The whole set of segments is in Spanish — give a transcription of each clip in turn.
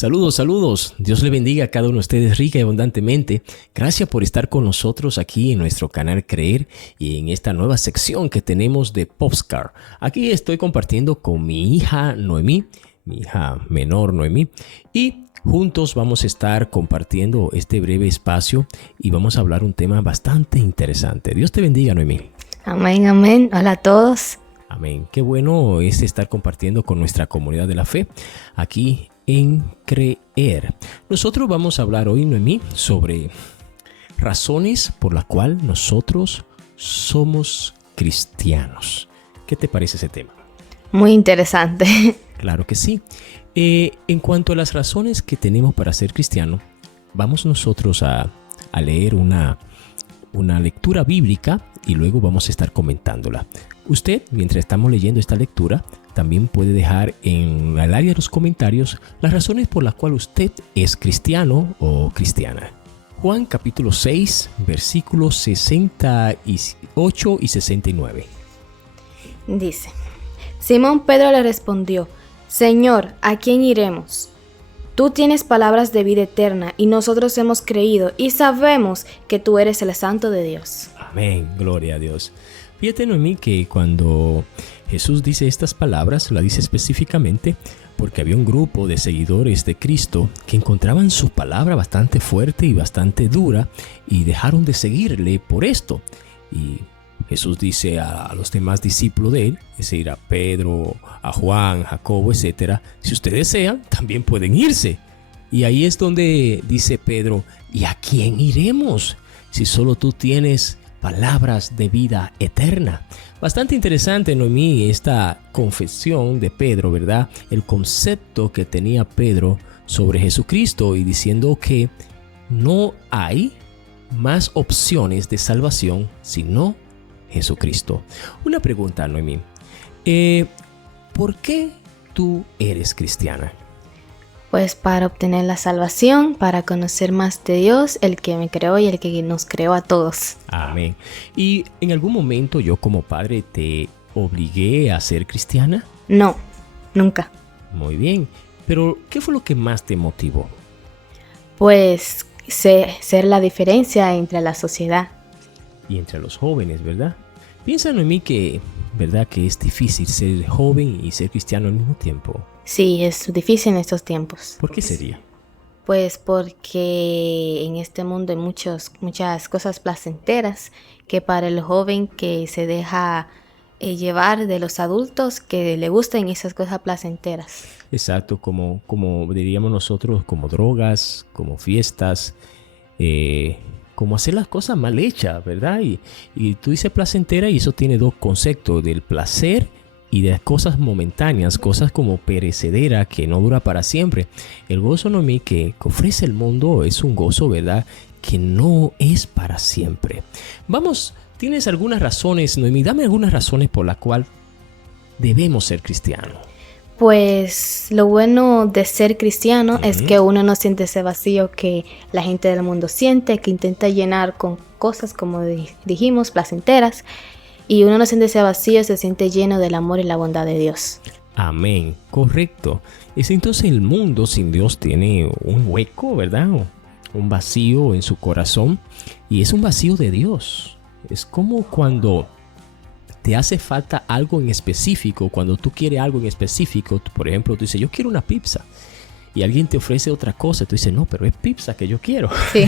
Saludos, saludos. Dios le bendiga a cada uno de ustedes rica y abundantemente. Gracias por estar con nosotros aquí en nuestro canal Creer y en esta nueva sección que tenemos de Popscar. Aquí estoy compartiendo con mi hija Noemí, mi hija menor Noemí, y juntos vamos a estar compartiendo este breve espacio y vamos a hablar un tema bastante interesante. Dios te bendiga, Noemí. Amén, amén. Hola a todos. Amén. Qué bueno es estar compartiendo con nuestra comunidad de la fe aquí en Creer. Nosotros vamos a hablar hoy, Noemí, sobre razones por las cuales nosotros somos cristianos. ¿Qué te parece ese tema? Muy interesante. Claro que sí. En cuanto a las razones que tenemos para ser cristianos, vamos nosotros a leer una lectura bíblica y luego vamos a estar comentándola. Usted, mientras estamos leyendo esta lectura, también puede dejar en el área de los comentarios las razones por las cuales usted es cristiano o cristiana. Juan capítulo 6, versículos 68 y 69. Dice, Simón Pedro le respondió, Señor, ¿a quién iremos? Tú tienes palabras de vida eterna y nosotros hemos creído y sabemos que tú eres el Santo de Dios. Amén, gloria a Dios. Fíjate, Noemí, que cuando Jesús dice estas palabras, la dice específicamente porque había un grupo de seguidores de Cristo que encontraban su palabra bastante fuerte y bastante dura y dejaron de seguirle por esto. Y Jesús dice a los demás discípulos de él, es decir, a Pedro, a Juan, Jacobo, etcétera, si ustedes desean, también pueden irse. Y ahí es donde dice Pedro, ¿y a quién iremos? Si solo tú tienes palabras de vida eterna. Bastante interesante, Noemí, esta confesión de Pedro, ¿verdad? El concepto que tenía Pedro sobre Jesucristo y diciendo que no hay más opciones de salvación sino Jesucristo. Una pregunta, Noemí. ¿Por qué tú eres cristiana? Pues para obtener la salvación, para conocer más de Dios, el que me creó y el que nos creó a todos. Amén. ¿Y en algún momento yo como padre te obligué a ser cristiana? No, nunca. Muy bien. Pero, ¿qué fue lo que más te motivó? Pues ser la diferencia entre la sociedad. Y entre los jóvenes, ¿verdad? Piensa, Noemí, que, ¿verdad? Que es difícil ser joven y ser cristiano al mismo tiempo. Sí, es difícil en estos tiempos. ¿Por qué sería? Pues porque en este mundo hay muchas cosas placenteras que para el joven que se deja llevar de los adultos que le gustan esas cosas placenteras. Exacto, como diríamos nosotros, como drogas, como fiestas, como hacer las cosas mal hechas, ¿verdad? Y tú dices placentera y eso tiene dos conceptos, del placer y de cosas momentáneas, cosas como perecedera que no dura para siempre. El gozo, Noemí, que ofrece el mundo es un gozo, ¿verdad?, que no es para siempre. Vamos, ¿tienes algunas razones, Noemí? Dame algunas razones por las cuales debemos ser cristianos. Pues lo bueno de ser cristiano es que uno no siente ese vacío que la gente del mundo siente, que intenta llenar con cosas, como dijimos, placenteras. Y uno no siente ese vacío, se siente lleno del amor y la bondad de Dios. Amén, correcto. Es entonces el mundo sin Dios tiene un hueco, ¿verdad? Un vacío en su corazón. Y es un vacío de Dios. Es como cuando te hace falta algo en específico, cuando tú quieres algo en específico. Por ejemplo, tú dices, yo quiero una pizza. Y alguien te ofrece otra cosa. Tú dices, no, pero es pizza que yo quiero. Sí.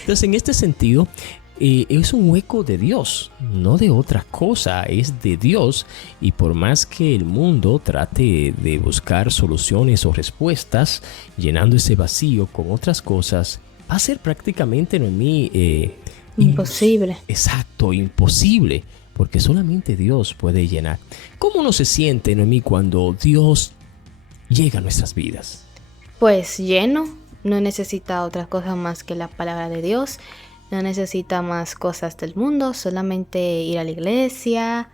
Entonces, en este sentido, es un hueco de Dios, no de otra cosa, es de Dios. Y por más que el mundo trate de buscar soluciones o respuestas, llenando ese vacío con otras cosas, va a ser prácticamente, Noemí, Imposible. Exacto, imposible, porque solamente Dios puede llenar. ¿Cómo uno se siente, Noemí, cuando Dios llega a nuestras vidas? Pues lleno, no necesita otra cosa más que la palabra de Dios. No necesita más cosas del mundo, solamente ir a la iglesia,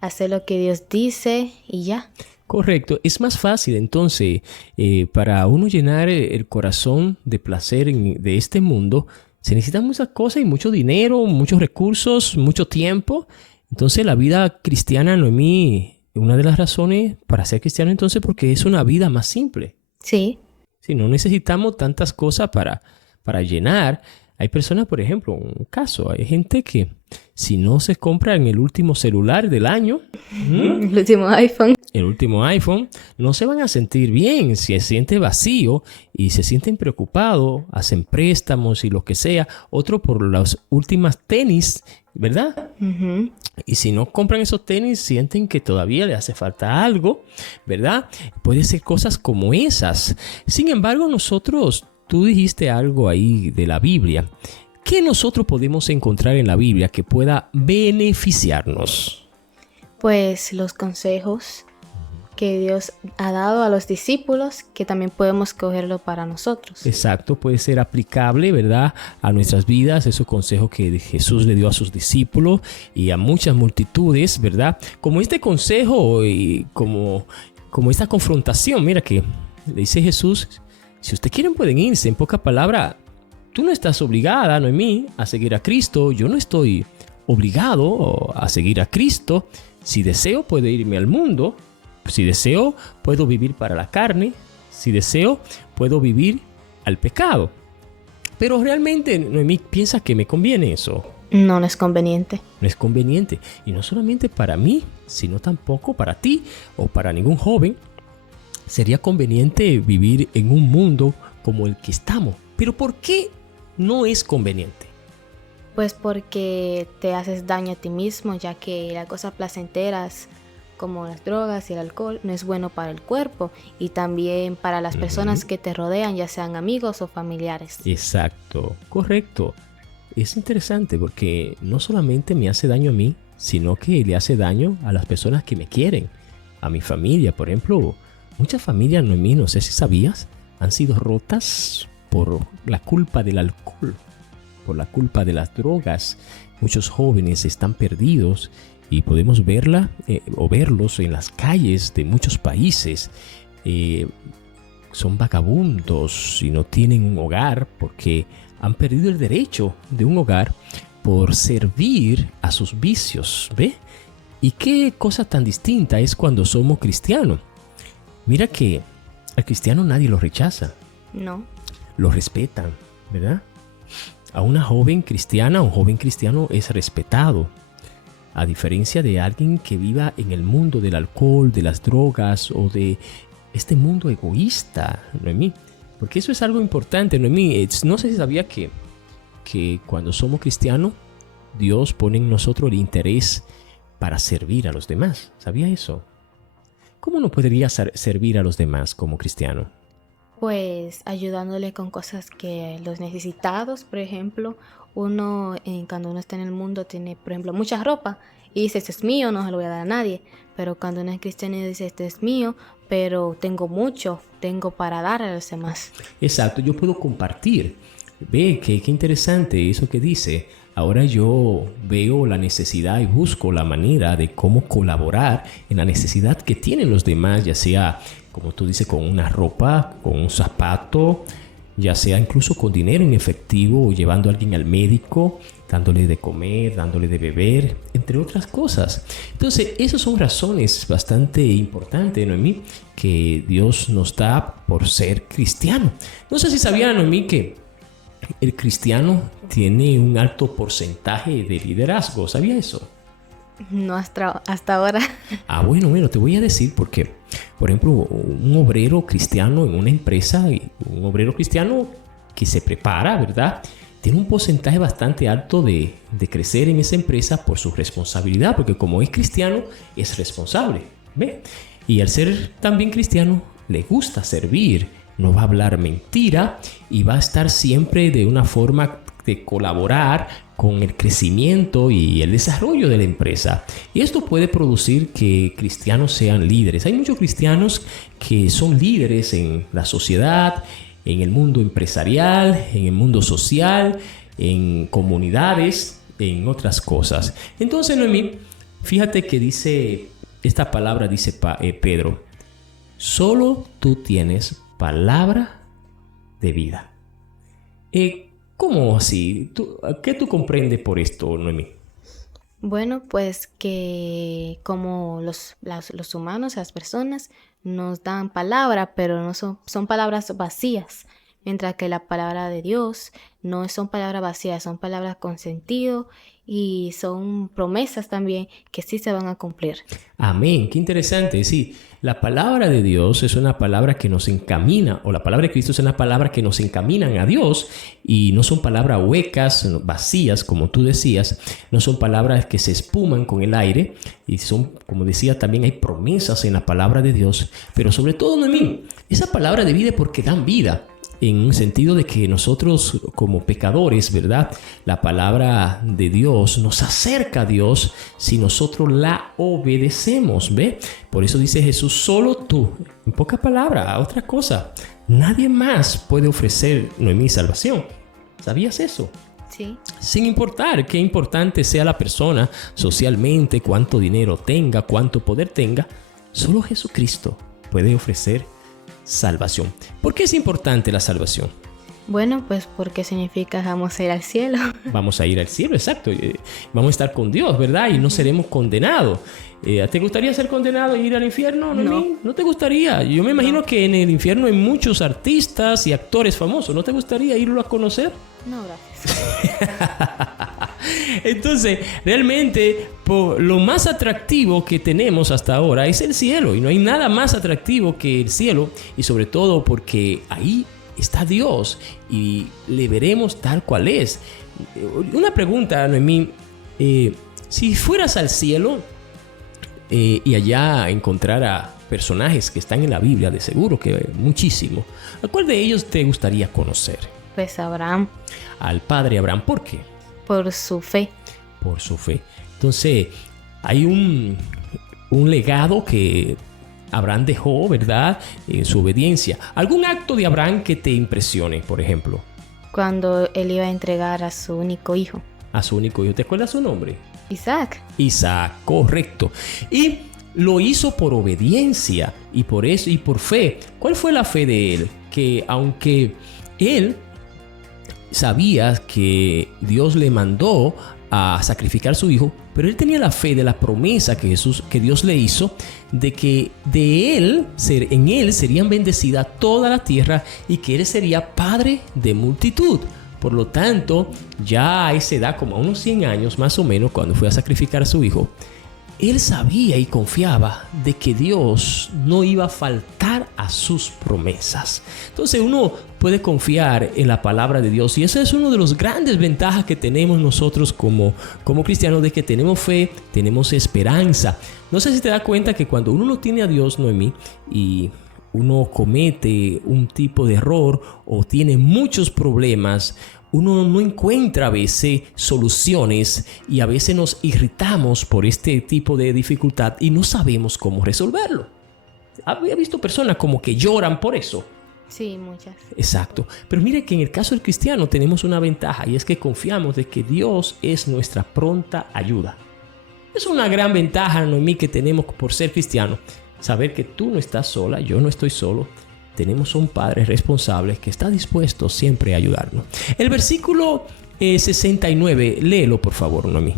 hacer lo que Dios dice y ya. Correcto, es más fácil entonces para uno llenar el corazón de placer de este mundo, se necesitan muchas cosas y mucho dinero, muchos recursos, mucho tiempo. Entonces la vida cristiana, Noemí, una de las razones para ser cristiano entonces porque es una vida más simple. Sí. Si no necesitamos tantas cosas para llenar. Hay personas, por ejemplo, un caso, hay gente que si no se compra en el último celular del año, El último iPhone. el último iPhone, no se van a sentir bien, se siente vacío y se sienten preocupados, hacen préstamos y lo que sea, otro por las últimas tenis, ¿verdad? Ujú. Y si no compran esos tenis, sienten que todavía le hace falta algo, ¿verdad? Puede ser cosas como esas. Sin embargo, tú dijiste algo ahí de la Biblia. ¿Qué nosotros podemos encontrar en la Biblia que pueda beneficiarnos? Pues los consejos que Dios ha dado a los discípulos, que también podemos cogerlo para nosotros. Exacto, puede ser aplicable, ¿verdad? A nuestras vidas, esos consejos que Jesús le dio a sus discípulos y a muchas multitudes, ¿verdad? Como este consejo y como esta confrontación, mira que le dice Jesús, si ustedes quieren pueden irse, en pocas palabras, tú no estás obligada, Noemí, a seguir a Cristo, yo no estoy obligado a seguir a Cristo, si deseo puedo irme al mundo, si deseo puedo vivir para la carne, si deseo puedo vivir al pecado. Pero realmente, Noemí, ¿piensa que me conviene eso? No, no es conveniente. No es conveniente. Y no solamente para mí, sino tampoco para ti o para ningún joven. Sería conveniente vivir en un mundo como el que estamos. Pero ¿por qué no es conveniente? Pues porque te haces daño a ti mismo, ya que las cosas placenteras como las drogas y el alcohol no es bueno para el cuerpo y también para las personas que te rodean, ya sean amigos o familiares. Exacto, correcto. Es interesante porque no solamente me hace daño a mí, sino que le hace daño a las personas que me quieren, a mi familia. Por ejemplo, muchas familias, Noemí, no sé si sabías, han sido rotas por la culpa del alcohol, por la culpa de las drogas. Muchos jóvenes están perdidos y podemos verlos en las calles de muchos países. Son vagabundos y no tienen un hogar porque han perdido el derecho de un hogar por servir a sus vicios, ¿ve? Y qué cosa tan distinta es cuando somos cristianos. Mira que al cristiano nadie lo rechaza. No. Lo respetan, ¿verdad? A una joven cristiana, un joven cristiano es respetado. A diferencia de alguien que viva en el mundo del alcohol, de las drogas o de este mundo egoísta, Noemí. Porque eso es algo importante, Noemí. No sé si sabía que cuando somos cristianos, Dios pone en nosotros el interés para servir a los demás. ¿Sabía eso? ¿Cómo uno podría servir a los demás como cristiano? Pues ayudándole con cosas que los necesitados, por ejemplo, cuando uno está en el mundo tiene, por ejemplo, mucha ropa y dice, este es mío, no se lo voy a dar a nadie. Pero cuando uno es cristiano y dice, este es mío, pero tengo mucho, tengo para dar a los demás. Exacto, yo puedo compartir. Ve, qué interesante eso que dice. Ahora yo veo la necesidad y busco la manera de cómo colaborar en la necesidad que tienen los demás, ya sea, como tú dices, con una ropa, con un zapato, ya sea incluso con dinero en efectivo o llevando a alguien al médico, dándole de comer, dándole de beber, entre otras cosas. Entonces, esas son razones bastante importantes, Noemí, que Dios nos da por ser cristiano. No sé si sabían, Noemí, que el cristiano tiene un alto porcentaje de liderazgo. ¿Sabía eso? No hasta ahora. Bueno, te voy a decir porque, por ejemplo, un obrero cristiano en una empresa, un obrero cristiano que se prepara, ¿verdad? Tiene un porcentaje bastante alto de crecer en esa empresa por su responsabilidad, porque como es cristiano, es responsable, ¿ve? Y al ser también cristiano, le gusta servir, no va a hablar mentira y va a estar siempre de una forma de colaborar con el crecimiento y el desarrollo de la empresa. Y esto puede producir que cristianos sean líderes. Hay muchos cristianos que son líderes en la sociedad, en el mundo empresarial, en el mundo social, en comunidades, en otras cosas. Entonces, Noemí, fíjate que dice, esta palabra dice Pedro, solo tú tienes palabra de vida. ¿Cómo así? ¿Qué tú comprendes por esto, Noemí? Bueno, pues que como los humanos, las personas, nos dan palabra, pero no son palabras vacías. Mientras que la palabra de Dios no son palabras vacías, son palabras con sentido y son promesas también que sí se van a cumplir. Amén, qué interesante. Sí, la palabra de Dios es una palabra que nos encamina, o la palabra de Cristo es una palabra que nos encaminan a Dios, y no son palabras huecas, vacías, como tú decías, no son palabras que se espuman con el aire, y son, como decía, también hay promesas en la palabra de Dios, pero sobre todo, Noemí, esa palabra de vida porque dan vida. En un sentido de que nosotros como pecadores, ¿verdad? La palabra de Dios nos acerca a Dios si nosotros la obedecemos, ¿ve? Por eso dice Jesús, solo tú, en pocas palabras, otra cosa, nadie más puede ofrecer Noemí salvación. ¿Sabías eso? Sí. Sin importar qué importante sea la persona socialmente, cuánto dinero tenga, cuánto poder tenga, solo Jesucristo puede ofrecer salvación. ¿Por qué es importante la salvación? Bueno, pues porque significa vamos a ir al cielo. Vamos a ir al cielo, exacto. Vamos a estar con Dios, ¿verdad? Y no seremos condenados. ¿Te gustaría ser condenado y ir al infierno? No. ¿No te gustaría? Yo me imagino que en el infierno hay muchos artistas y actores famosos. ¿No te gustaría irlo a conocer? No, gracias. Entonces, realmente, lo más atractivo que tenemos hasta ahora es el cielo. Y no hay nada más atractivo que el cielo. Y sobre todo porque ahí está Dios y le veremos tal cual es. Una pregunta, Noemí. Si fueras al cielo y allá encontrara personajes que están en la Biblia, de seguro que muchísimo, ¿a cuál de ellos te gustaría conocer? Pues Abraham. Al padre Abraham. ¿Por qué? Por su fe. Por su fe. Entonces, hay un legado que Abraham dejó, ¿verdad? En su obediencia. ¿Algún acto de Abraham que te impresione, por ejemplo? Cuando él iba a entregar a su único hijo. A su único hijo. ¿Te acuerdas su nombre? Isaac. Isaac, correcto. Y lo hizo por obediencia y por eso y por fe. ¿Cuál fue la fe de él? Que aunque él sabía que Dios le mandó a sacrificar a su hijo, pero él tenía la fe de la promesa que Dios le hizo, de que en él serían bendecida toda la tierra y que él sería padre de multitud. Por lo tanto, ya a esa edad, como a unos 100 años más o menos, cuando fue a sacrificar a su hijo, él sabía y confiaba de que Dios no iba a faltar a sus promesas. Entonces uno puede confiar en la palabra de Dios, y esa es una de las grandes ventajas que tenemos nosotros como cristianos, de que tenemos fe, tenemos esperanza. No sé si te das cuenta que cuando uno no tiene a Dios, Noemí, y uno comete un tipo de error o tiene muchos problemas, uno no encuentra a veces soluciones y a veces nos irritamos por este tipo de dificultad y no sabemos cómo resolverlo. Había visto personas como que lloran por eso. Sí, muchas. Exacto. Pero mire que en el caso del cristiano tenemos una ventaja, y es que confiamos de que Dios es nuestra pronta ayuda. Es una gran ventaja, Noemí, que tenemos por ser cristiano. Saber que tú no estás sola, yo no estoy solo. Tenemos un Padre responsable que está dispuesto siempre a ayudarnos. El versículo 69, léelo por favor, Noemí.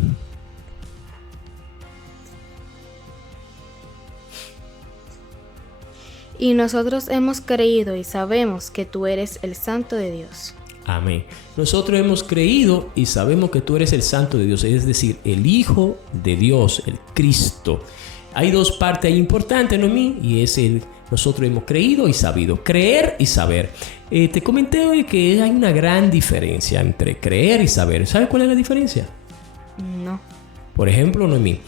Y nosotros hemos creído y sabemos que tú eres el Santo de Dios. Amén. Nosotros hemos creído y sabemos que tú eres el Santo de Dios, es decir, el Hijo de Dios, el Cristo. Hay dos partes importantes, Noemí, y es nosotros hemos creído y sabido. Creer y saber. Te comenté hoy que hay una gran diferencia entre creer y saber. ¿Sabes cuál es la diferencia? No. Por ejemplo, Noemí,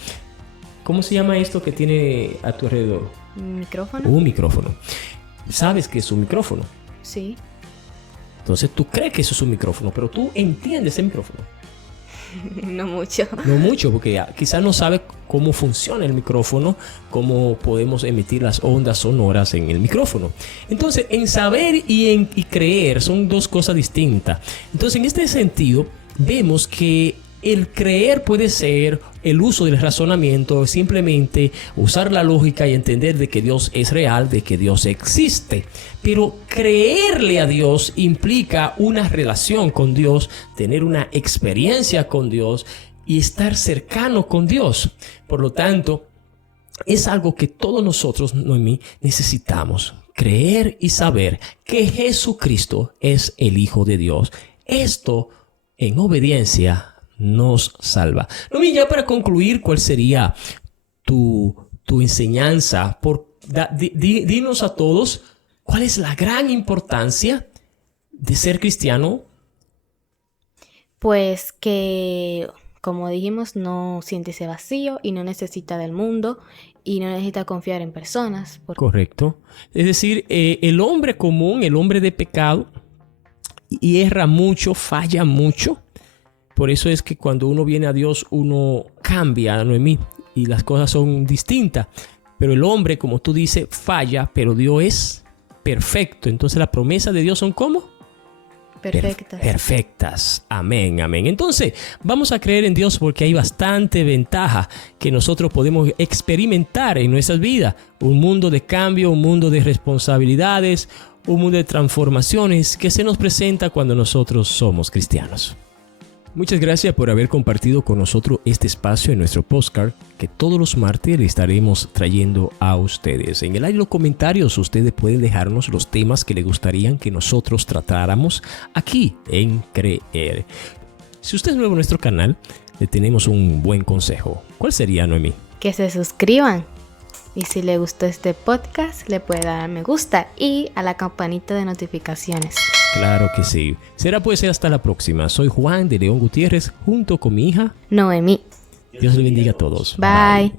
¿cómo se llama esto que tiene a tu alrededor? ¿Micrófono? Un micrófono. ¿Sabes qué es un micrófono? Sí. Entonces tú crees que eso es un micrófono, pero tú entiendes ese micrófono. No mucho. No mucho, porque quizás no sabe cómo funciona el micrófono, cómo podemos emitir las ondas sonoras en el micrófono. Entonces, en saber y creer son dos cosas distintas. Entonces, en este sentido, vemos que el creer puede ser el uso del razonamiento, simplemente usar la lógica y entender de que Dios es real, de que Dios existe. Pero creerle a Dios implica una relación con Dios, tener una experiencia con Dios y estar cercano con Dios. Por lo tanto, es algo que todos nosotros, Noemí, necesitamos. Creer y saber que Jesucristo es el Hijo de Dios. Esto, en obediencia, nos salva. Noemí, ya para concluir, ¿cuál sería tu enseñanza? Dinos a todos, ¿cuál es la gran importancia de ser cristiano? Pues que, como dijimos, no siente ese vacío y no necesita del mundo y no necesita confiar en personas. Correcto. Es decir, el hombre común, el hombre de pecado, y erra mucho, falla mucho. Por eso es que cuando uno viene a Dios, uno cambia, Noemí, y las cosas son distintas. Pero el hombre, como tú dices, falla, pero Dios es perfecto. Entonces las promesas de Dios son ¿cómo? Perfectas. Perfectas. Amén, amén. Entonces, vamos a creer en Dios porque hay bastante ventaja que nosotros podemos experimentar en nuestras vidas. Un mundo de cambio, un mundo de responsabilidades, un mundo de transformaciones que se nos presenta cuando nosotros somos cristianos. Muchas gracias por haber compartido con nosotros este espacio en nuestro podcast que todos los martes le estaremos trayendo a ustedes. En el área de los comentarios ustedes pueden dejarnos los temas que les gustaría que nosotros tratáramos aquí en Creer. Si usted es nuevo en nuestro canal, le tenemos un buen consejo. ¿Cuál sería, Noemí? Que se suscriban. Y si le gustó este podcast, le puede dar me gusta y a la campanita de notificaciones. Claro que sí. Será pues hasta la próxima. Soy Juan de León Gutiérrez junto con mi hija Noemí. Dios le bendiga a todos. Bye.